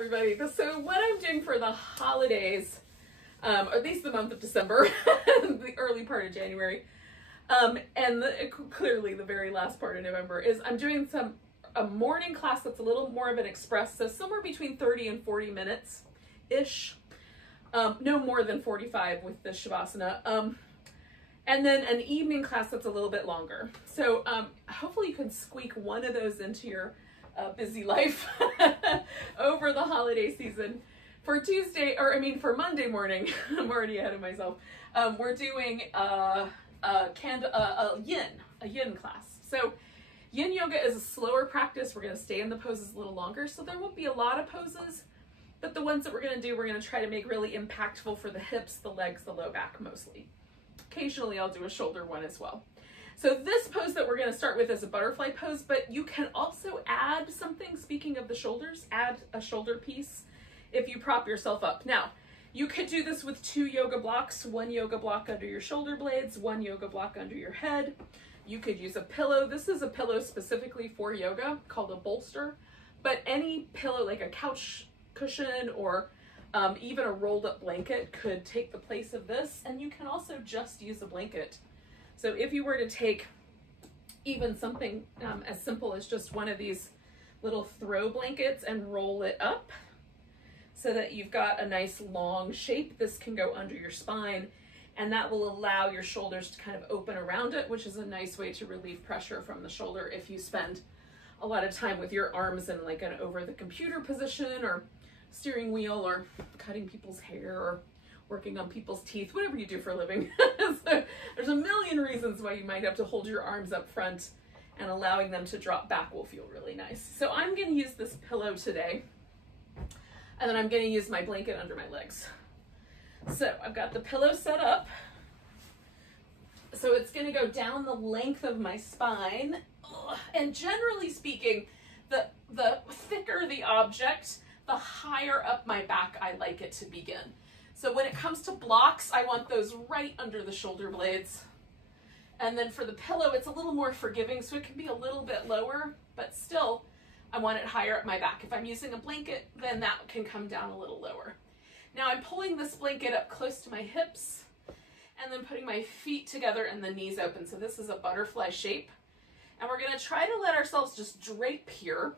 everybody. So what I'm doing for the holidays, or at least the month of December, the early part of January, and clearly the very last part of November, is I'm doing a morning class that's a little more of an express, so somewhere between 30 and 40 minutes-ish. No more than 45 with the Shavasana. And then an evening class that's a little bit longer. So hopefully you can squeak one of those into your busy life over the holiday season. For for Monday morning, I'm already ahead of myself, we're doing a yin class. So Yin Yoga is a slower practice. We're going to stay in the poses a little longer, so there won't be a lot of poses, but the ones that we're going to do, we're going to try to make really impactful for the hips, the legs, the low back mostly. Occasionally I'll do a shoulder one as well. So this pose that we're going to start with is a butterfly pose, but you can also add something. Speaking of the shoulders, add a shoulder piece if you prop yourself up. Now, you could do this with 2 yoga blocks, 1 yoga block under your shoulder blades, 1 yoga block under your head. You could use a pillow. This is a pillow specifically for yoga called a bolster, but any pillow like a couch cushion or even a rolled up blanket could take the place of this, and you can also just use a blanket. So if you were to take even something as simple as just one of these little throw blankets and roll it up so that you've got a nice long shape, this can go under your spine, and that will allow your shoulders to kind of open around it, which is a nice way to relieve pressure from the shoulder if you spend a lot of time with your arms in like an over the computer position or steering wheel or cutting people's hair or working on people's teeth, whatever you do for a living. So there's a million reasons why you might have to hold your arms up front, and allowing them to drop back will feel really nice. So I'm going to use this pillow today, and then I'm going to use my blanket under my legs. So I've got the pillow set up. So it's going to go down the length of my spine. And generally speaking, the thicker the object, the higher up my back I like it to begin. So when it comes to blocks, I want those right under the shoulder blades. And then for the pillow, it's a little more forgiving, so it can be a little bit lower, but still I want it higher up my back. If I'm using a blanket, then that can come down a little lower. Now I'm pulling this blanket up close to my hips and then putting my feet together and the knees open. So this is a butterfly shape. And we're going to try to let ourselves just drape here.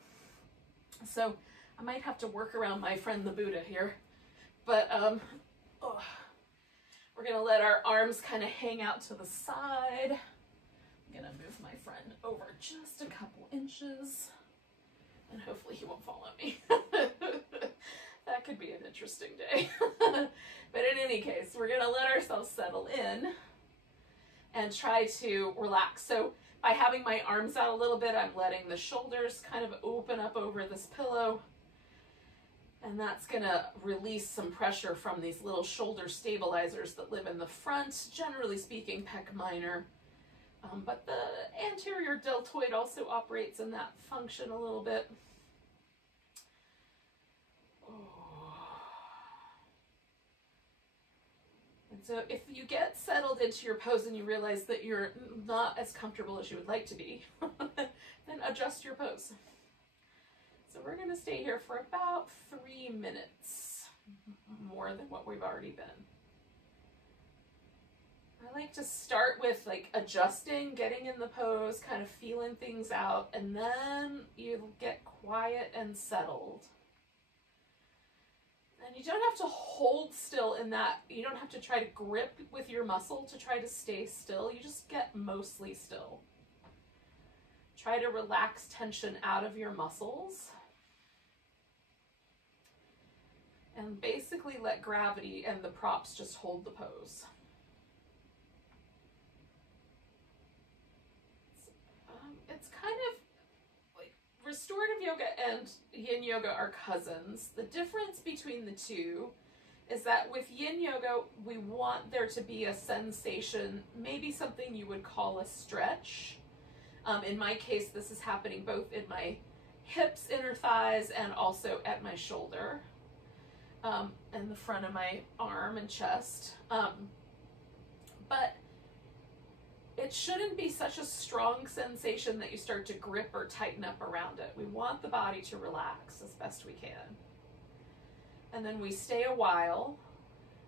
So I might have to work around my friend the Buddha here, but we're going to let our arms kind of hang out to the side. I'm going to move my friend over just a couple inches, and hopefully he won't fall on me. That could be an interesting day. But in any case, we're going to let ourselves settle in and try to relax. So by having my arms out a little bit, I'm letting the shoulders kind of open up over this pillow. And that's going to release some pressure from these little shoulder stabilizers that live in the front, generally speaking, pec minor. But the anterior deltoid also operates in that function a little bit. And so if you get settled into your pose and you realize that you're not as comfortable as you would like to be, then adjust your pose. So we're going to stay here for about 3 minutes, more than what we've already been. I like to start with like adjusting, getting in the pose, kind of feeling things out, and then you get quiet and settled. And you don't have to hold still in that, you don't have to try to grip with your muscle to try to stay still, you just get mostly still. Try to relax tension out of your muscles. And basically let gravity and the props just hold the pose. It's kind of like restorative yoga and yin yoga are cousins. The difference between the two is that with yin yoga, we want there to be a sensation, maybe something you would call a stretch. In my case, this is happening both in my hips, inner thighs, and also at my shoulder. And the front of my arm and chest. But it shouldn't be such a strong sensation that you start to grip or tighten up around it. We want the body to relax as best we can. and then we stay a while,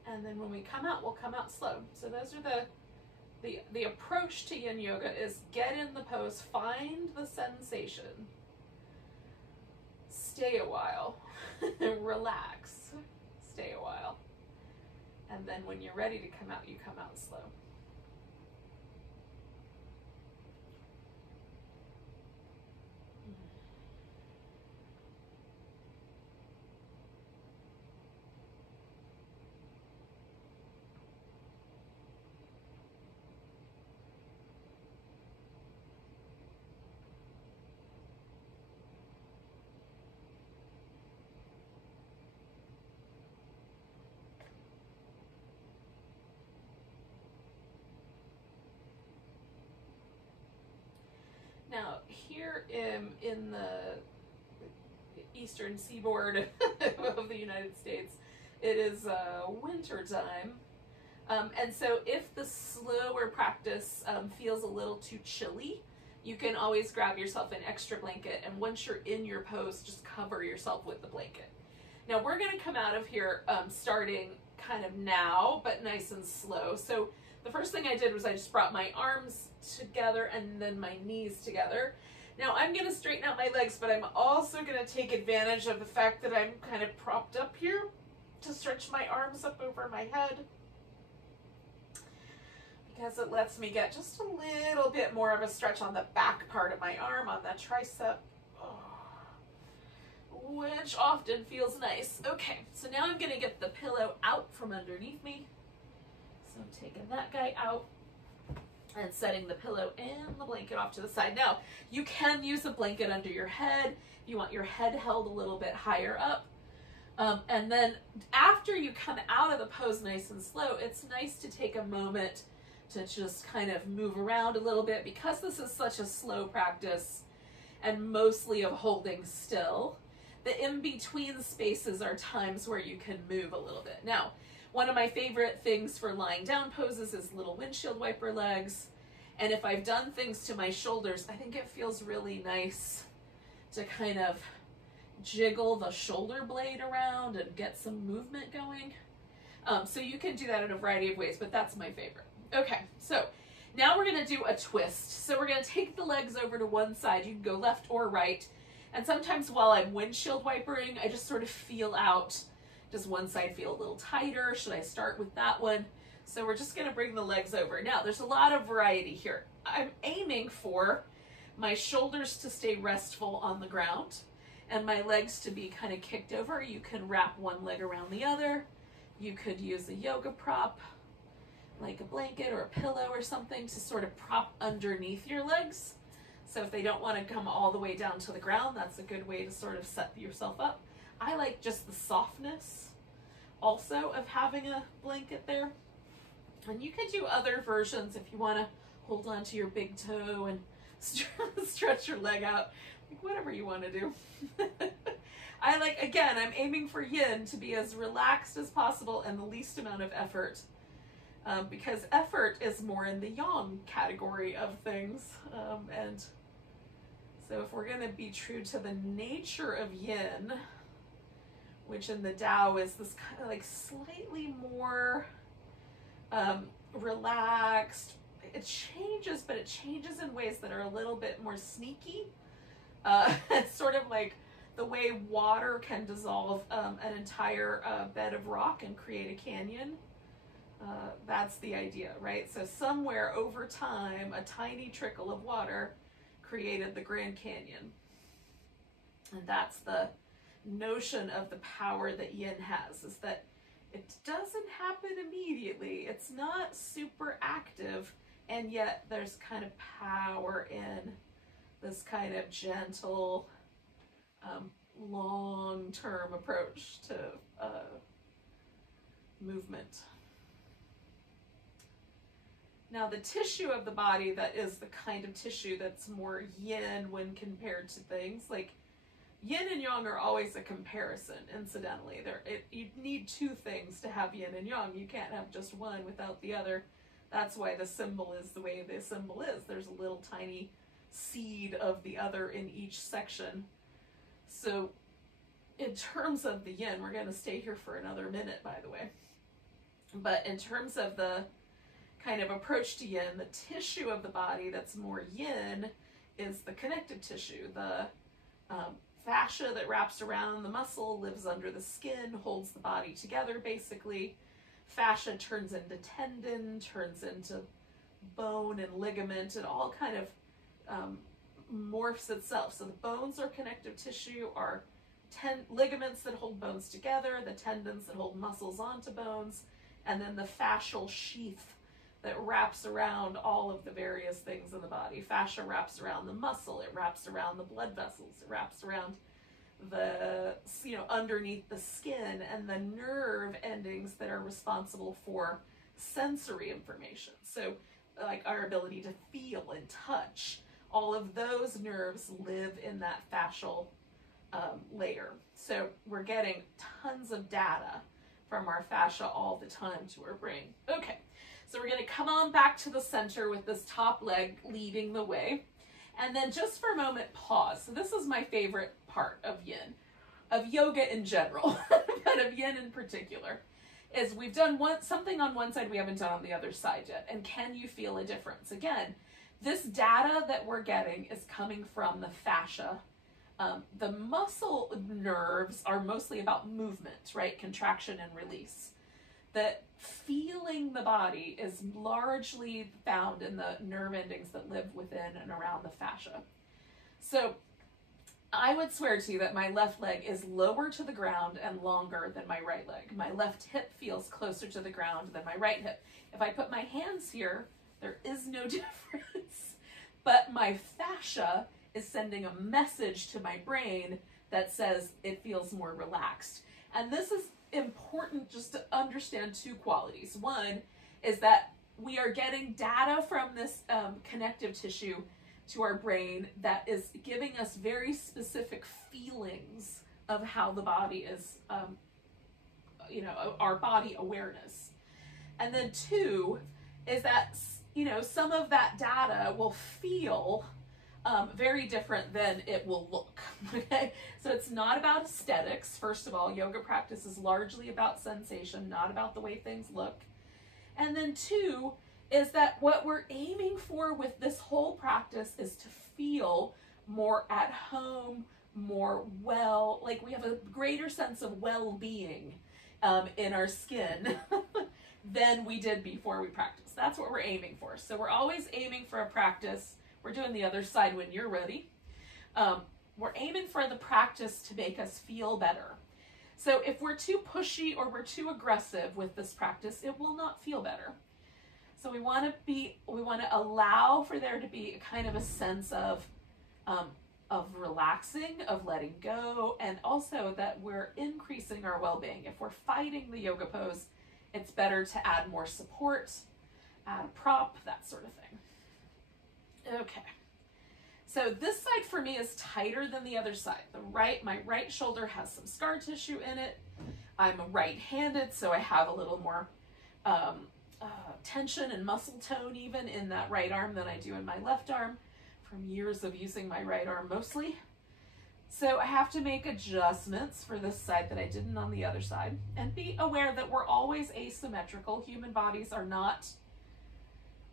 and then when we come out, we'll come out slow. So those are the approach to Yin Yoga is get in the pose, find the sensation, stay a while, relax, stay a while, and then when you're ready to come out, you come out slow. Now, here in the eastern seaboard of the United States, it is winter time. And so if the slower practice feels a little too chilly, you can always grab yourself an extra blanket, and once you're in your pose, just cover yourself with the blanket. Now we're gonna come out of here starting kind of now, but nice and slow. So the first thing I did was I just brought my arms together and then my knees together. Now I'm gonna straighten out my legs, but I'm also gonna take advantage of the fact that I'm kind of propped up here to stretch my arms up over my head, because it lets me get just a little bit more of a stretch on the back part of my arm, on the tricep, which often feels nice. Okay, so now I'm gonna get the pillow out from underneath me. So I'm taking that guy out and setting the pillow and the blanket off to the side. Now, you can use a blanket under your head. You want your head held a little bit higher up. And then after you come out of the pose nice and slow, it's nice to take a moment to just kind of move around a little bit, because this is such a slow practice and mostly of holding still. The in-between spaces are times where you can move a little bit. Now, one of my favorite things for lying down poses is little windshield wiper legs. And if I've done things to my shoulders, I think it feels really nice to kind of jiggle the shoulder blade around and get some movement going. So you can do that in a variety of ways, but that's my favorite. Okay, so now we're gonna do a twist. So we're gonna take the legs over to one side. You can go left or right. And sometimes while I'm windshield wipering, I just sort of feel out, does one side feel a little tighter? Should I start with that one? So we're just gonna bring the legs over. Now, there's a lot of variety here. I'm aiming for my shoulders to stay restful on the ground and my legs to be kind of kicked over. You can wrap one leg around the other. You could use a yoga prop, like a blanket or a pillow or something, to sort of prop underneath your legs. So if they don't want to come all the way down to the ground, that's a good way to sort of set yourself up. I like just the softness also of having a blanket there. And you can do other versions if you want to hold on to your big toe and stretch your leg out, like whatever you want to do. I like, again, I'm aiming for yin to be as relaxed as possible and the least amount of effort, because effort is more in the yang category of things. And so if we're going to be true to the nature of yin, which in the Tao is this kind of like slightly more relaxed, it changes, but it changes in ways that are a little bit more sneaky. It's sort of like the way water can dissolve an entire bed of rock and create a canyon. That's the idea, right? So somewhere over time, a tiny trickle of water created the Grand Canyon. And that's the notion of the power that yin has, is that it doesn't happen immediately. It's not super active, and yet there's kind of power in this kind of gentle, long-term approach to movement. Now, the tissue of the body that is the kind of tissue that's more yin when compared to things like yin and yang are always a comparison, incidentally. You need two things to have yin and yang. You can't have just one without the other. That's why the symbol is the way the symbol is. There's a little tiny seed of the other in each section. So in terms of the yin, we're going to stay here for another minute, by the way. But in terms of the kind of approach to yin, the tissue of the body that's more yin is the connective tissue. The fascia that wraps around the muscle, lives under the skin, holds the body together, basically. Fascia turns into tendon, turns into bone and ligament. It all kind of morphs itself. So the bones are connective tissue, are ligaments that hold bones together, the tendons that hold muscles onto bones, and then the fascial sheath that wraps around all of the various things in the body. Fascia wraps around the muscle, it wraps around the blood vessels, it wraps around the, underneath the skin, and the nerve endings that are responsible for sensory information. So like our ability to feel and touch, all of those nerves live in that fascial layer. So we're getting tons of data from our fascia all the time to our brain. Okay, so we're going to come on back to the center with this top leg leading the way. And then just for a moment, pause. So this is my favorite part of yin, of yoga in general, but of yin in particular, is we've done something on one side we haven't done on the other side yet. And can you feel a difference? Again, this data that we're getting is coming from the fascia. The muscle nerves are mostly about movement, right? Contraction and release. That feeling the body is largely found in the nerve endings that live within and around the fascia. So I would swear to you that my left leg is lower to the ground and longer than my right leg. My left hip feels closer to the ground than my right hip. If I put my hands here, there is no difference. But my fascia is sending a message to my brain that says it feels more relaxed. And this is important just to understand two qualities. One is that we are getting data from this connective tissue to our brain that is giving us very specific feelings of how the body is, our body awareness. And then two is that, some of that data will feel very different than it will look, okay? So it's not about aesthetics. First of all, yoga practice is largely about sensation, not about the way things look. And then two is that what we're aiming for with this whole practice is to feel more at home, more like we have a greater sense of well-being in our skin than we did before we practiced. That's what we're aiming for. So we're always aiming for a practice. We're doing the other side when you're ready. We're aiming for the practice to make us feel better. So if we're too pushy or we're too aggressive with this practice, it will not feel better. So we want to allow for there to be kind of a sense of relaxing, of letting go, and also that we're increasing our well-being. If we're fighting the yoga pose, it's better to add more support, add a prop, that sort of thing. Okay, so this side for me is tighter than the other side. My right shoulder has some scar tissue in it. I'm right-handed, so I have a little more tension and muscle tone even in that right arm than I do in my left arm from years of using my right arm mostly. So I have to make adjustments for this side that I didn't on the other side, and be aware that we're always asymmetrical. Human bodies are not.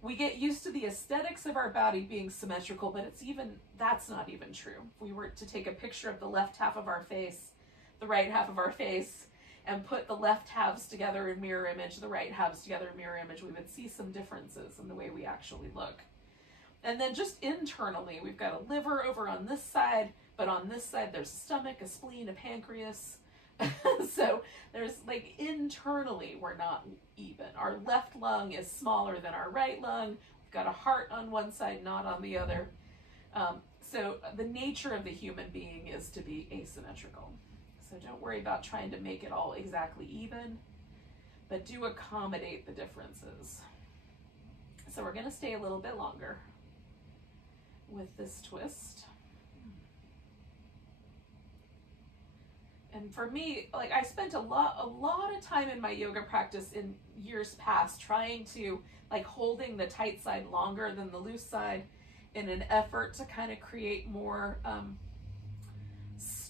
We get used to the aesthetics of our body being symmetrical, but that's not even true. If we were to take a picture of the left half of our face, the right half of our face, and put the left halves together in mirror image, the right halves together in mirror image, we would see some differences in the way we actually look. And then just internally, we've got a liver over on this side, but on this side there's a stomach, a spleen, a pancreas. So there's internally we're not even. Our left lung is smaller than our right lung. We've got a heart on one side, not on the other. So the nature of the human being is to be asymmetrical. So don't worry about trying to make it all exactly even, but do accommodate the differences. So we're going to stay a little bit longer with this twist. And for me, I spent a lot of time in my yoga practice in years past trying to, holding the tight side longer than the loose side in an effort to kind of create more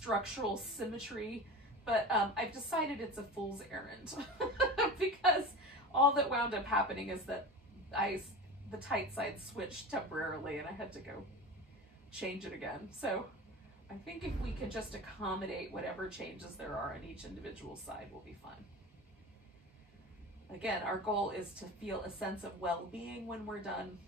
structural symmetry, but I've decided it's a fool's errand because all that wound up happening is that the tight side switched temporarily and I had to go change it again. So I think if we could just accommodate whatever changes there are on each individual side, we'll be fine. Again, our goal is to feel a sense of well-being when we're done.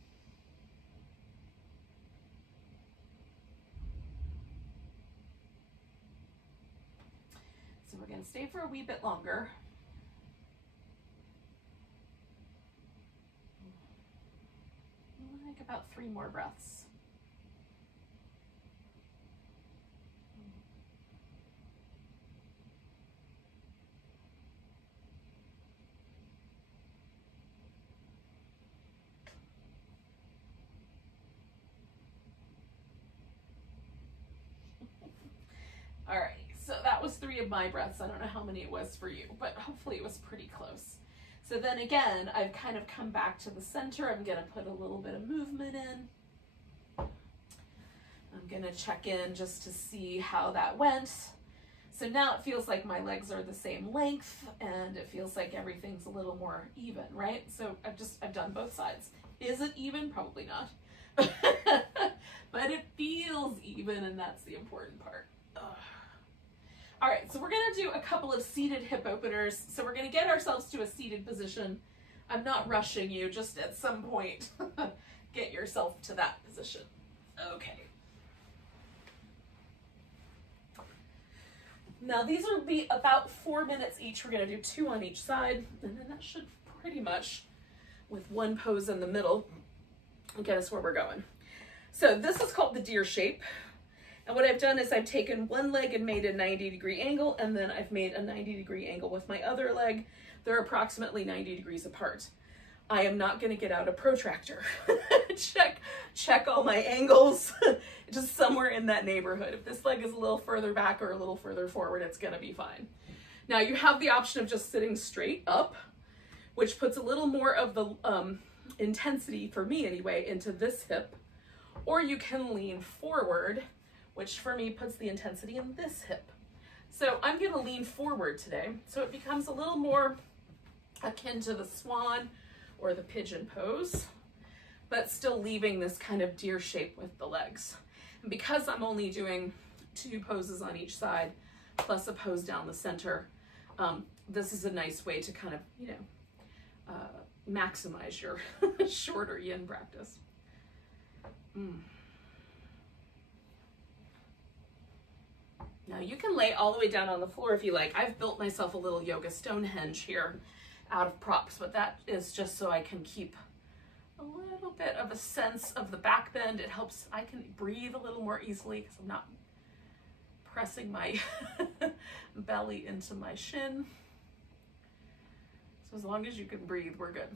So we're going to stay for a wee bit longer. Like about 3 more breaths. All right, so that was 3 of my breaths. I don't know how many it was for you, but hopefully it was pretty close. So then again, I've kind of come back to the center. I'm gonna put a little bit of movement in. I'm gonna check in just to see how that went. So now it feels like my legs are the same length and it feels like everything's a little more even, right? So I've done both sides. Is it even? Probably not. But it feels even, and that's the important part. Ugh. All right, so we're gonna do a couple of seated hip openers. So we're gonna get ourselves to a seated position. I'm not rushing you, just at some point, get yourself to that position. Okay. Now these will be about 4 minutes each. We're gonna do 2 on each side, and then that should pretty much, with one pose in the middle, get us where we're going. So this is called the deer shape. And what I've done is I've taken one leg and made a 90-degree angle, and then I've made a 90-degree angle with my other leg. They're approximately 90 degrees apart. I am not going to get out a protractor. check all my angles, just somewhere in that neighborhood. If this leg is a little further back or a little further forward, it's going to be fine. Now you have the option of just sitting straight up, which puts a little more of the intensity, for me anyway, into this hip, or you can lean forward, which for me puts the intensity in this hip. So I'm gonna lean forward today, so it becomes a little more akin to the swan or the pigeon pose, but still leaving this kind of deer shape with the legs. And because I'm only doing 2 poses on each side, plus a pose down the center, this is a nice way to kind of, you know, maximize your shorter yin practice. Now you can lay all the way down on the floor if you like. I've built myself a little yoga Stonehenge here out of props, but that is just so I can keep a little bit of a sense of the back bend. It helps, I can breathe a little more easily because I'm not pressing my belly into my shin. So as long as you can breathe, we're good.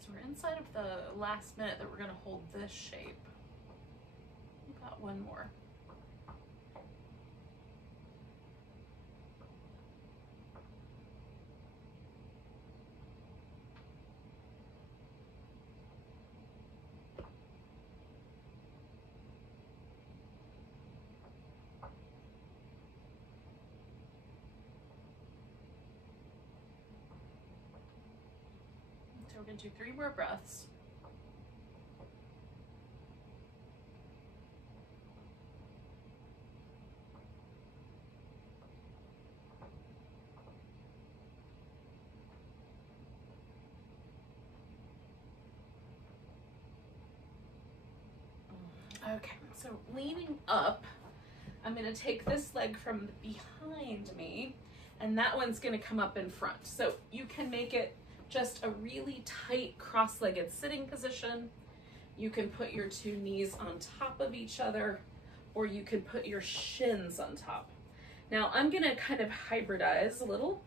So we're inside of the last minute that we're going to hold this shape. We've got one more. So we're going to do 3 more breaths. Okay, so leaning up, I'm going to take this leg from behind me, and that one's going to come up in front. So you can make it just a really tight cross-legged sitting position. You can put your 2 knees on top of each other, or you can put your shins on top. Now I'm going to kind of hybridize a little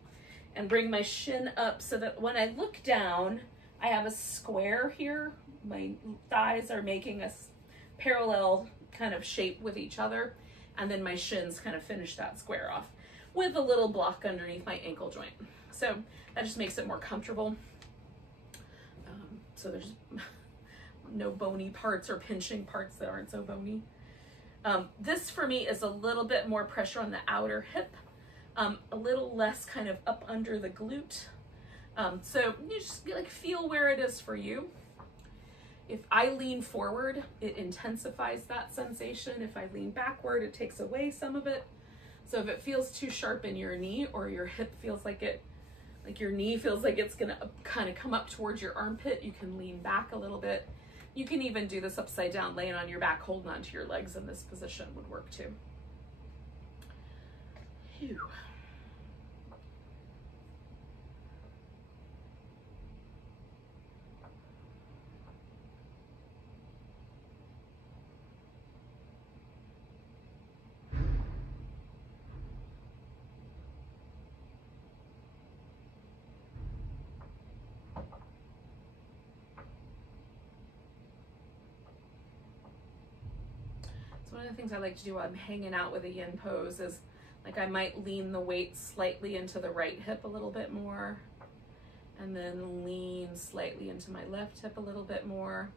and bring my shin up so that when I look down, I have a square here. My thighs are making a parallel kind of shape with each other, and then my shins kind of finish that square off with a little block underneath my ankle joint. So that just makes it more comfortable. So there's no bony parts or pinching parts that aren't so bony. This for me is a little bit more pressure on the outer hip, a little less kind of up under the glute. So you just like feel where it is for you. If I lean forward, it intensifies that sensation. If I lean backward, it takes away some of it. So if it feels too sharp in your knee, or your hip feels like it, like your knee feels like it's gonna kind of come up towards your armpit, you can lean back a little bit. You can even do this upside down, laying on your back, holding onto your legs in this position would work too. Phew. One of the things I like to do while I'm hanging out with a yin pose is like I might lean the weight slightly into the right hip a little bit more, and then lean slightly into my left hip a little bit more,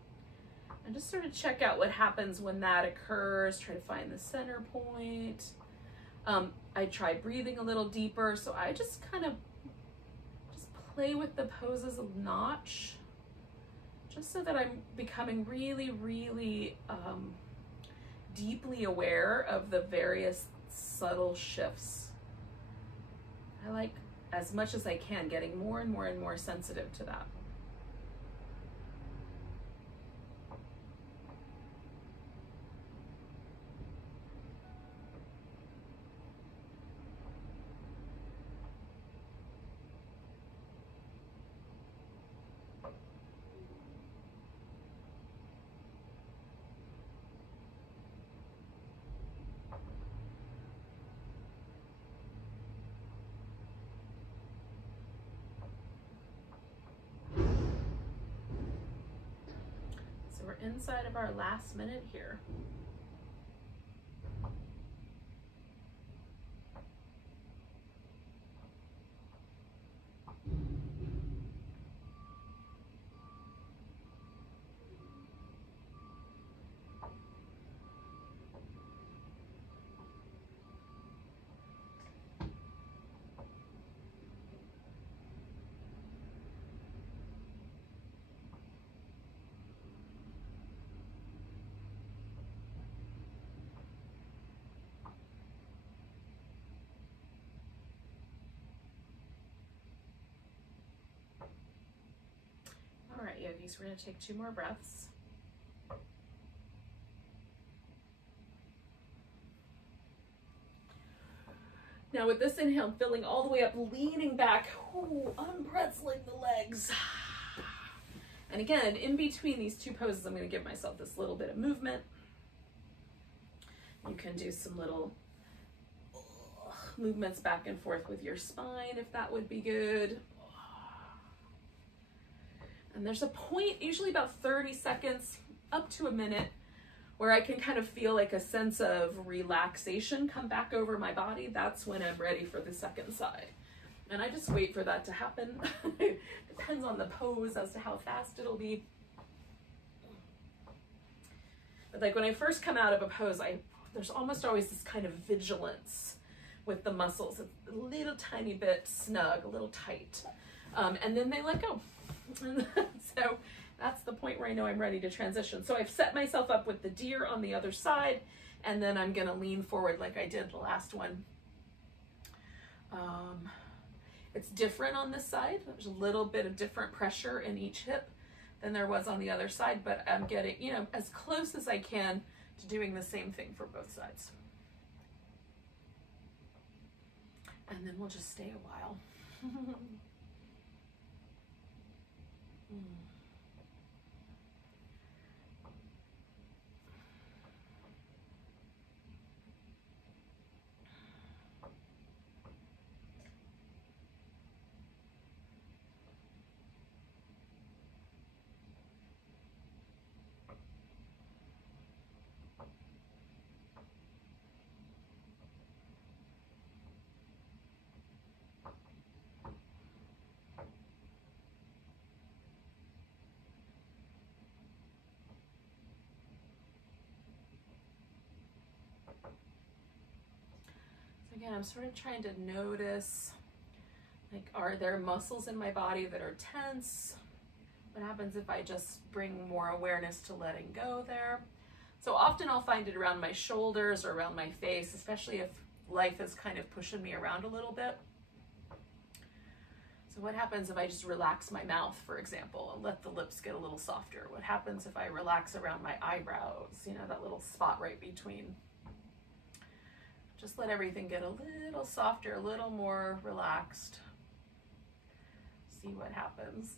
and just sort of check out what happens when that occurs. Try to find the center point. I try breathing a little deeper, so I just kind of just play with the poses a notch, just so that I'm becoming really, really deeply aware of the various subtle shifts. I like, as much as I can, getting more and more and more sensitive to that. We're inside of our last minute here. All right, yogis, we're going to take 2 more breaths. Now with this inhale, I'm filling all the way up, leaning back, unpretzeling the legs. And again, in between these 2 poses, I'm going to give myself this little bit of movement. You can do some little movements back and forth with your spine if that would be good. And there's a point, usually about 30 seconds, up to a minute, where I can kind of feel like a sense of relaxation come back over my body. That's when I'm ready for the second side. And I just wait for that to happen. It depends on the pose as to how fast it'll be. But like when I first come out of a pose, there's almost always this kind of vigilance with the muscles. It's a little tiny bit snug, a little tight. And then they let go. So that's the point where I know I'm ready to transition. So I've set myself up with the deer on the other side, and then I'm gonna lean forward like I did the last one. It's different on this side. There's a little bit of different pressure in each hip than there was on the other side, but I'm getting, you know, as close as I can to doing the same thing for both sides. And then we'll just stay a while. Again, I'm sort of trying to notice, like, are there muscles in my body that are tense? What happens if I just bring more awareness to letting go there? So often I'll find it around my shoulders or around my face, especially if life is kind of pushing me around a little bit. So what happens if I just relax my mouth, for example, and let the lips get a little softer? What happens if I relax around my eyebrows, you know, that little spot right between? Just let everything get a little softer, a little more relaxed. See what happens.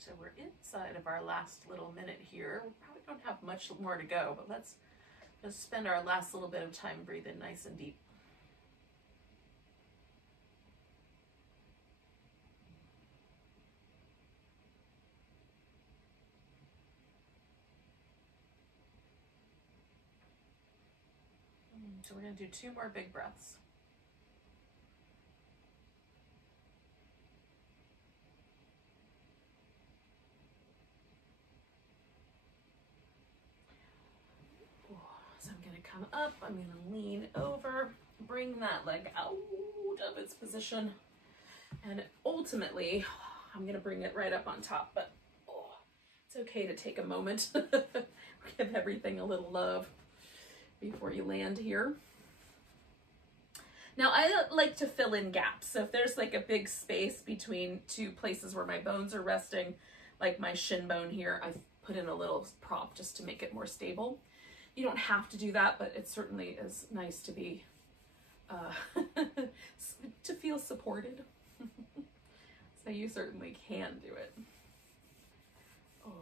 So we're inside of our last little minute here. We probably don't have much more to go, but let's just spend our last little bit of time breathing nice and deep. So we're going to do 2 more big breaths. So I'm going to come up, I'm going to lean over, bring that leg out of its position, and ultimately I'm going to bring it right up on top, but it's okay to take a moment. Give everything a little love before you land here. Now I like to fill in gaps. So if there's like a big space between 2 places where my bones are resting, like my shin bone here, I've put in a little prop just to make it more stable. You don't have to do that, but it certainly is nice to be, to feel supported. So you certainly can do it. Oh.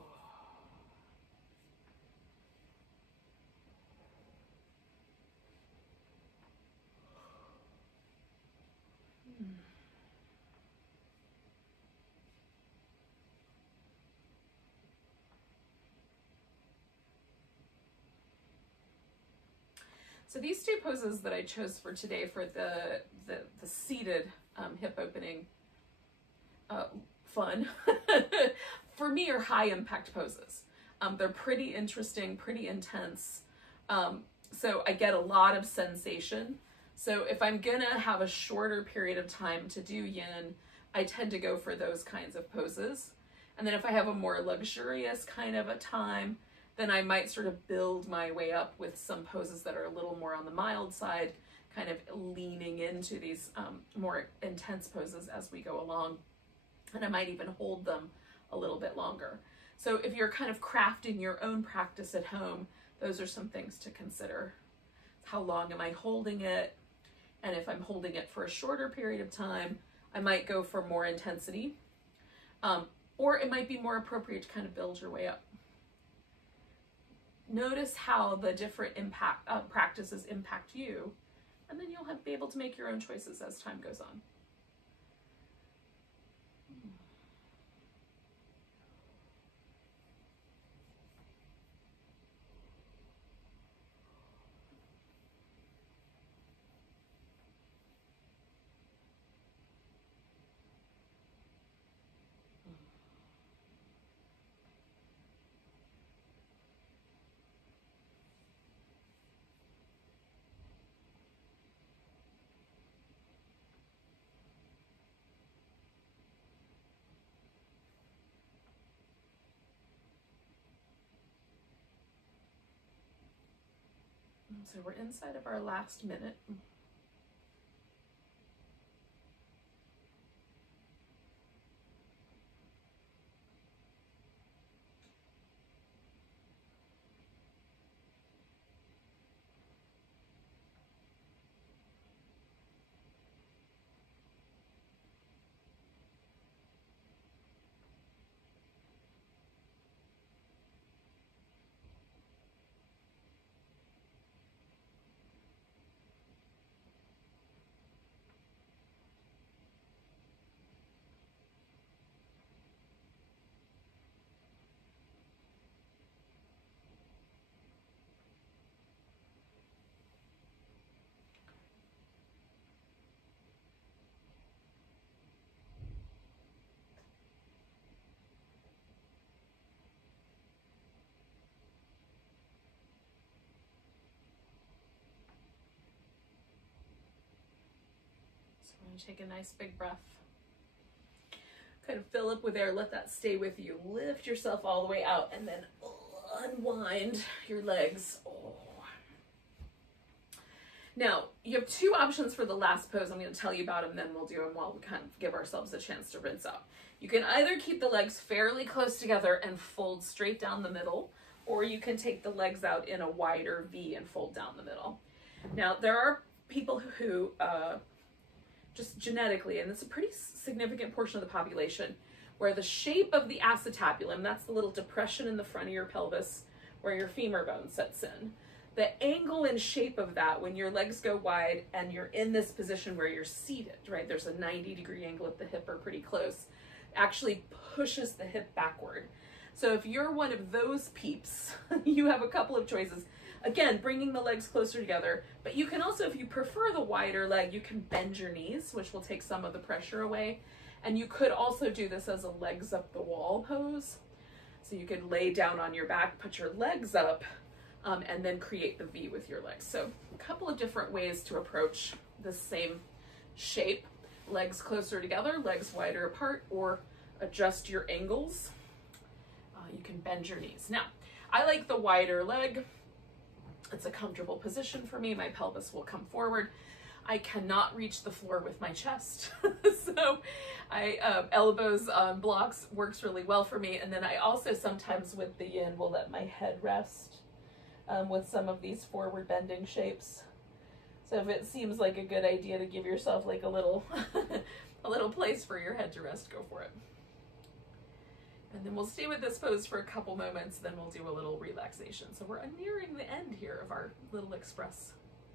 So these 2 poses that I chose for today for the seated hip opening fun for me are high impact poses. They're pretty interesting, pretty intense. So I get a lot of sensation. So if I'm gonna have a shorter period of time to do yin, I tend to go for those kinds of poses. And then if I have a more luxurious kind of a time, then I might sort of build my way up with some poses that are a little more on the mild side, kind of leaning into these more intense poses as we go along. And I might even hold them a little bit longer. So if you're kind of crafting your own practice at home, those are some things to consider. How long am I holding it? And if I'm holding it for a shorter period of time, I might go for more intensity. Or it might be more appropriate to kind of build your way up. Notice how the different practices impact you, and then you'll be able to make your own choices as time goes on. So we're inside of our last minute. Take a nice big breath. Kind of fill up with air, let that stay with you. Lift yourself all the way out and then unwind your legs. Now, you have two options for the last pose. I'm going to tell you about them, then we'll do them while we kind of give ourselves a chance to rinse out. You can either keep the legs fairly close together and fold straight down the middle, or you can take the legs out in a wider V and fold down the middle. Now, there are people who just genetically, and it's a pretty significant portion of the population, where the shape of the acetabulum, that's the little depression in the front of your pelvis where your femur bone sets in, the angle and shape of that when your legs go wide and you're in this position where you're seated, right? There's a 90-degree angle at the hip or pretty close, actually pushes the hip backward. So if you're one of those peeps, you have a couple of choices. Again, bringing the legs closer together, but you can also, if you prefer the wider leg, you can bend your knees, which will take some of the pressure away. And you could also do this as a legs up the wall pose. So you could lay down on your back, put your legs up, and then create the V with your legs. So a couple of different ways to approach the same shape. Legs closer together, legs wider apart, or adjust your angles. You can bend your knees. Now, I like the wider leg. It's a comfortable position for me. My pelvis will come forward. I cannot reach the floor with my chest. So elbows on blocks works really well for me. And then I also sometimes with the yin will let my head rest with some of these forward bending shapes. So if it seems like a good idea to give yourself like a little, a little place for your head to rest, go for it. And then we'll stay with this pose for a couple moments, then we'll do a little relaxation. So we're nearing the end here of our little express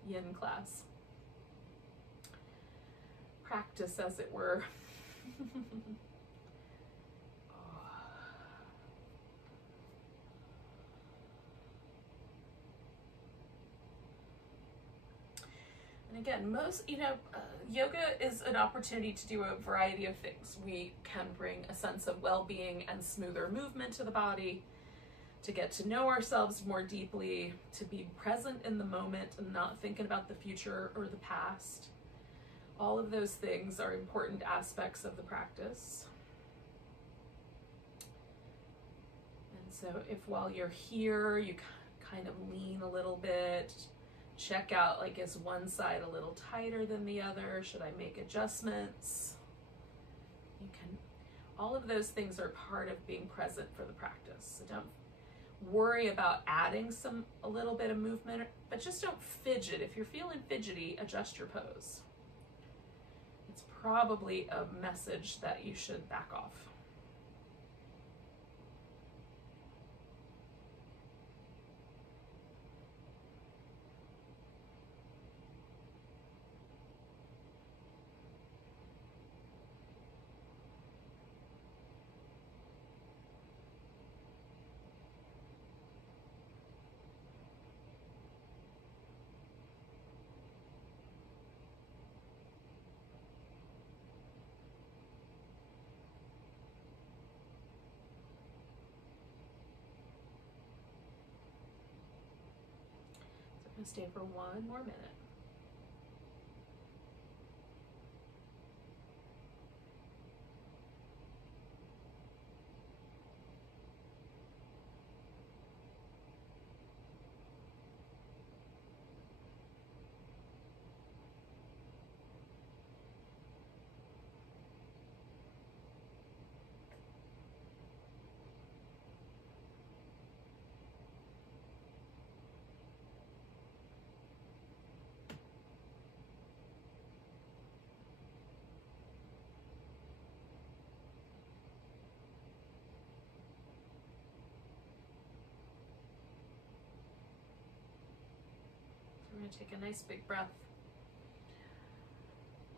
yin class. Practice, as it were. And again, yoga is an opportunity to do a variety of things. We can bring a sense of well-being and smoother movement to the body, to get to know ourselves more deeply, to be present in the moment and not thinking about the future or the past. All of those things are important aspects of the practice. And so if while you're here, you kind of lean a little bit, check out, like, is one side a little tighter than the other? Should I make adjustments? You can, all of those things are part of being present for the practice. So worry about adding a little bit of movement, but just don't fidget. If you're feeling fidgety, adjust your pose. It's probably a message that you should back off. Stay for one more minute. We're going to take a nice big breath.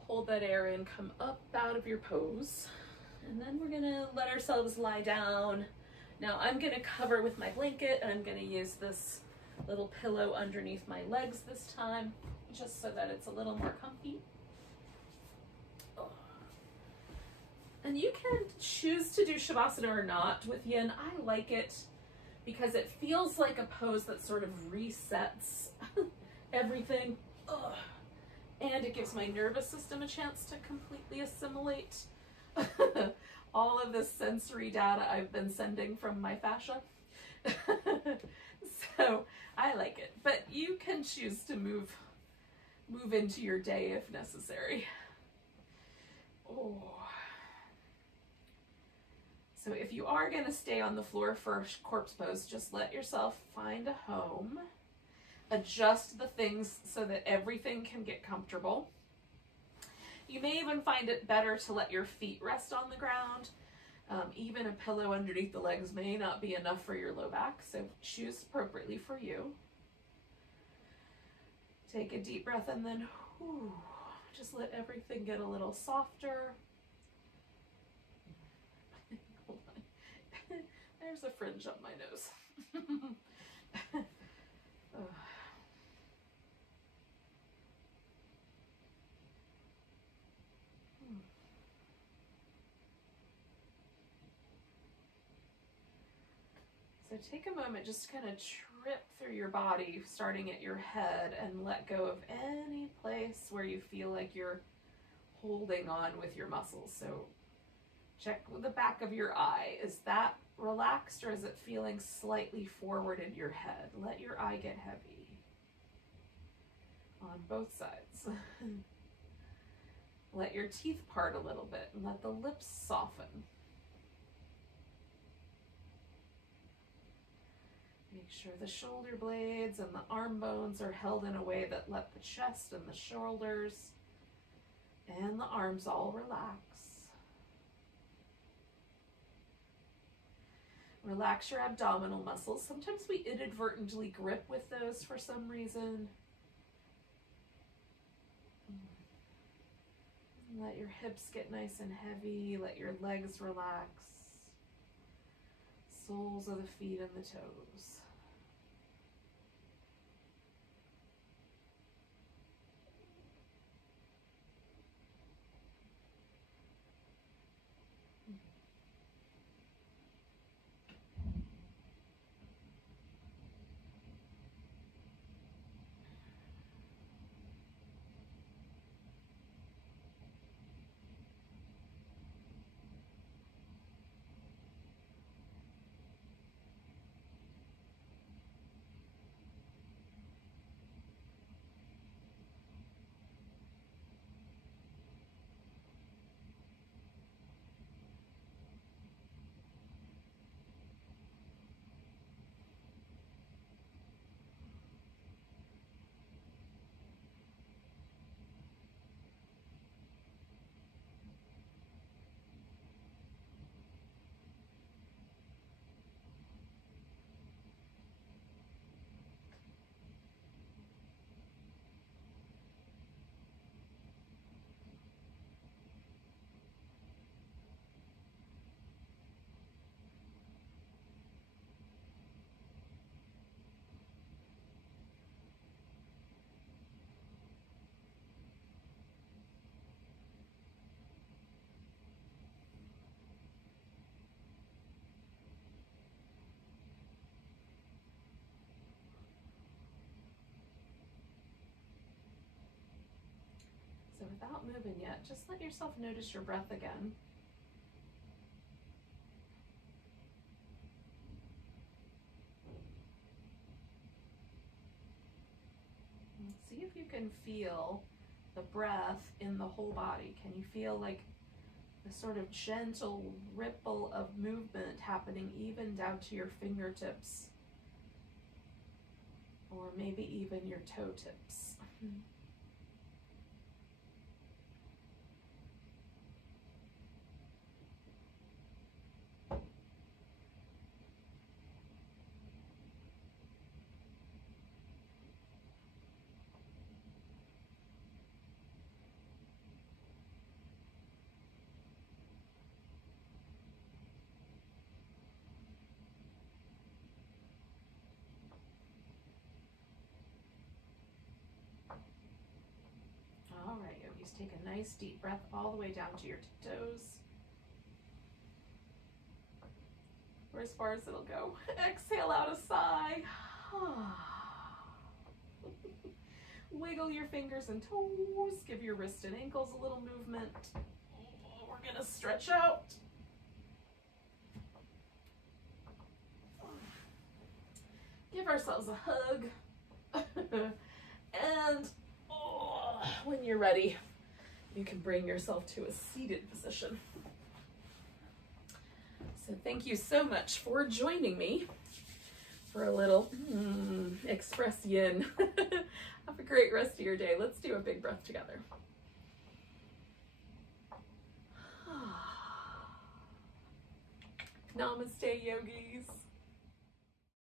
Hold that air in, come up out of your pose. And then we're going to let ourselves lie down. Now I'm going to cover with my blanket, and I'm going to use this little pillow underneath my legs this time, just so that it's a little more comfy. And you can choose to do Shavasana or not with Yin. I like it because it feels like a pose that sort of resets everything. And it gives my nervous system a chance to completely assimilate all of this sensory data I've been sending from my fascia. So I like it, but you can choose to move into your day if necessary. Oh. So if you are going to stay on the floor for corpse pose, just let yourself find a home. Adjust the things so that everything can get comfortable. You may even find it better to let your feet rest on the ground. Even a pillow underneath the legs may not be enough for your low back, so choose appropriately for you. Take a deep breath and then just let everything get a little softer. There's a fringe up my nose. So take a moment, just kind of trip through your body, starting at your head, and let go of any place where you feel like you're holding on with your muscles. So check with the back of your eye. Is that relaxed, or is it feeling slightly forward in your head? Let your eye get heavy on both sides. Let your teeth part a little bit and let the lips soften. Make sure the shoulder blades and the arm bones are held in a way that let the chest and the shoulders and the arms all relax. Relax your abdominal muscles. Sometimes we inadvertently grip with those for some reason. Let your hips get nice and heavy. Let your legs relax. Soles of the feet and the toes. moving yet, just let yourself notice your breath again. And see if you can feel the breath in the whole body. Can you feel like the sort of gentle ripple of movement happening even down to your fingertips? Or maybe even your toe tips. All right, yogis, take a nice deep breath all the way down to your tiptoes, or as far as it'll go. Exhale out a sigh. Wiggle your fingers and toes. Give your wrists and ankles a little movement. We're gonna stretch out. Give ourselves a hug. And when you're ready, you can bring yourself to a seated position. So thank you so much for joining me for a little express yin. Have a great rest of your day. Let's do a big breath together. Namaste, yogis.